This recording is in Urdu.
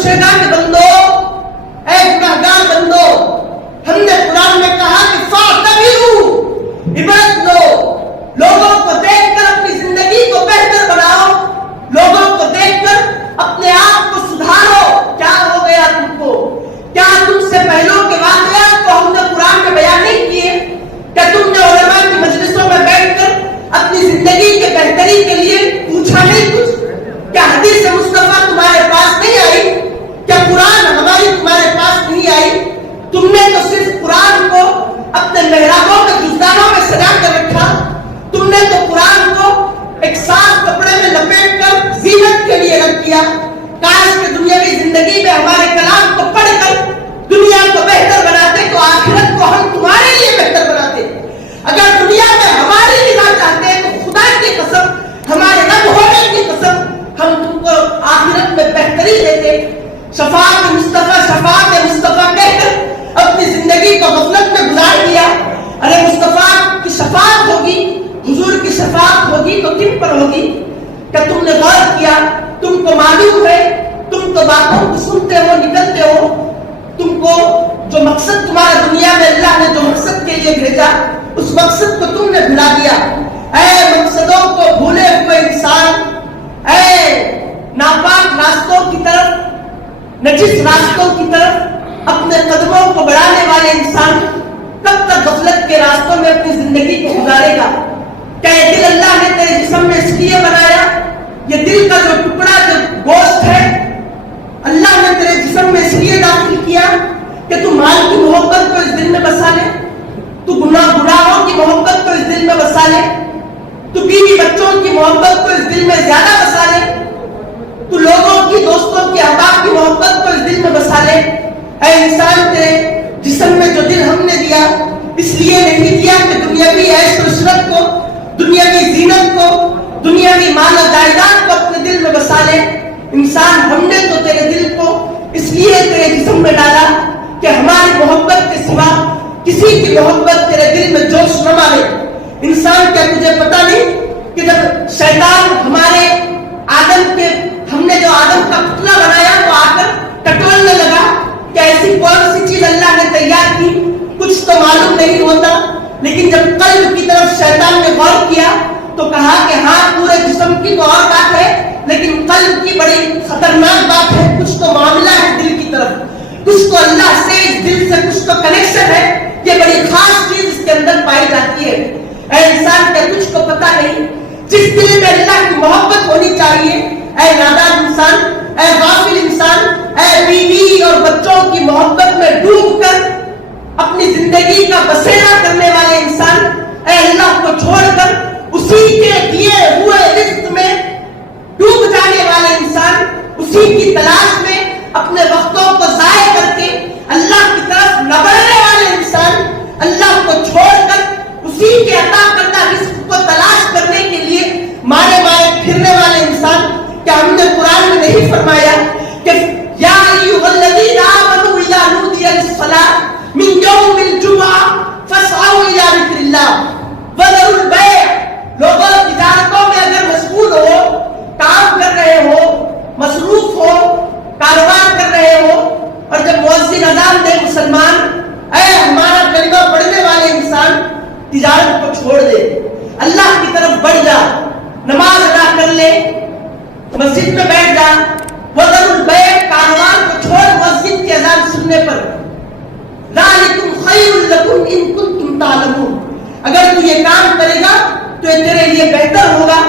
پوچھے گا کہ بندو، اے گنہگار بندو، ہم نے قرآن میں کہا کہ فاعتبروا، عبرت لو، لوگوں کو دیکھ کر اپنی زندگی کو بہتر بناؤ، لوگوں کو دیکھ کر اپنے آپ کو سدھارو۔ کیا ہو گیا تم کو؟ کیا تم سے پہلوں کے واقعات کو ہم نے قرآن میں بیان نہیں کیے؟ کیا تم نے علماء کی مجلسوں میں بیٹھ کر اپنی زندگی کے بہتری کے لیے پوچھا نہیں کچھ؟ کیا حدیث مصطفیٰ تمہارے پاس نہیں آئی؟ کیا قرآن ہماری تمہارے پاس نہیں آئی؟ تم نے تو صرف قرآن کو اپنے محرابوں میں گلدانوں میں سجا کر رکھا۔ تم نے تو قرآن کو ایک صاف کپڑے میں لپیٹ کر زینت کے لیے رکھ دیا۔ کاش کہ دنیاوی زندگی میں ہمارے کلام کو پڑھ کر دنیا کو بہتر بناتے تو آخرت کو ہم تمہارے لیے بہتر بناتے۔ اگر دنیا میں ہماری رضا چاہتے تو خدا کی قسم، ہمارے رب ہونے کی قسم، ہم تم کو آخرت میں بہتری دیتے۔ شفاعت مصطفیٰ کہہ کر اپنی زندگی کو غفلت میں گزار دیا۔ ارے مصطفیٰ کی شفاعت ہوگی، حضور کی شفاعت ہوگی تو کن پر ہوگی؟ کیا تم نے غور کیا؟ تم کو معلوم ہے، تم تو باتوں کو سنتے ہو، نکلتے ہو، تم کو جو مقصد تمہارا دنیا میں اللہ نے جو مقصد کے لیے بھیجا، اس مقصد کو تم نے بھلا دیا۔ اے مقصدوں کو بھولے ہوئے انسان، اے ناپاک راستوں کی طرف، نجس راستوں کی طرف اپنے قدموں کو بڑھانے والے انسان کب تک غفلت کے راستوں میں اپنی زندگی کو گزارے گا؟ کیا یہ دل اللہ نے تیرے جسم میں اس لیے بنایا؟ یہ دل کا جو ٹکڑا، جو گوشت ہے، اللہ نے تیرے جسم میں اس لیے داخل کیا کہ تو مال کی محبت کو اس دل میں بسا لے، تو گناہوں کی محبت کو اس دل میں بسا لے، تو بیوی بچوں کی محبت کو اس دل میں زیادہ بسا لے، تو لوگوں کی، دوستوں کی، احباب کی محبت کو اس دل میں بسا لے۔ اے انسان، تیرے جسم میں جو دل ہم نے دیا، اس لیے نہیں دیا کہ دنیاوی عیش و عشرت کو، دنیاوی زینت کو، دنیاوی مال و جائیداد کو اپنے دل میں بسا لے۔ انسان، ہم نے تو تیرے دل کو اس لیے تیرے جسم میں ڈالا کہ ہماری محبت کے سوا کسی کی محبت تیرے دل میں جوش نہ مارے۔ انسان، کیا تجھے پتا نہیں کہ جب شیطان ہمارے ہم نے جو آدم کا پتلا بنایا وہ آ کر ٹٹولنے لگا کہ ایسی کون سی چیز اللہ نے تیار کی؟ کچھ تو معلوم نہیں ہوتا، لیکن جب قلب کی طرف شیطان نے غور کیا تو کہا کہ ہاں، پورے جسم کی تو اور بات ہے، لیکن قلب کی بڑی خطرناک بات ہے، کچھ تو معاملہ ہے دل کی طرف، کچھ تو اللہ سے، اس دل سے کچھ تو کنیکشن ہے، یہ بڑی خاص چیز اس کے اندر پائی جاتی ہے۔ اے انسان، کیا تجھ کو پتا نہیں جس دل میں اللہ کی محبت ہونی چاہیے، اے نادان انسان، اے غافل انسان، اے بیوی اور بچوں کی محبت میں ڈوب کر اپنی زندگی کا بسیرا کرنے والے انسان، اے اللہ کو چھوڑ کر اسی کے دیے ہوئے رزق میں ڈوب جانے والے انسان، اسی کی تلاش میں اپنے وقتوں کو ضائع کر کے اللہ کی طرف نہ بڑھنے والے انسان، اللہ کو چھوڑ کر اسی کے عطا کردہ رزق کو تلاش کرنے کے لیے مارے پھرنے والے انسان، کیا ہم نے قرآن میں نہیں فرمایا کہ یا ایھا الذین آمنوا اذا نودی للصلاۃ من یوم الجمعہ فاسعوا الی ذکر اللہ وذروا البیع؟ لوگوں تجارتوں میں اگر مشغول ہو، کام کر رہے ہو، مصروف ہو، کاروبار کر رہے ہو، اور جب مؤذن اذان دے مسلمان، اے ہمارا کلمہ پڑھنے والے انسان، تجارت کو چھوڑ دے، اللہ کی طرف بڑھ جا، نماز ادا کر لے، مسجد میں بیٹھ جا، وذروا البیع، کاروبار کو چھوڑ مسجد کی اذان سننے پر، ذالکم خیر لکم ان کنتم تعلمون، اگر تو یہ کام کرے گا تو یہ تیرے لیے بہتر ہوگا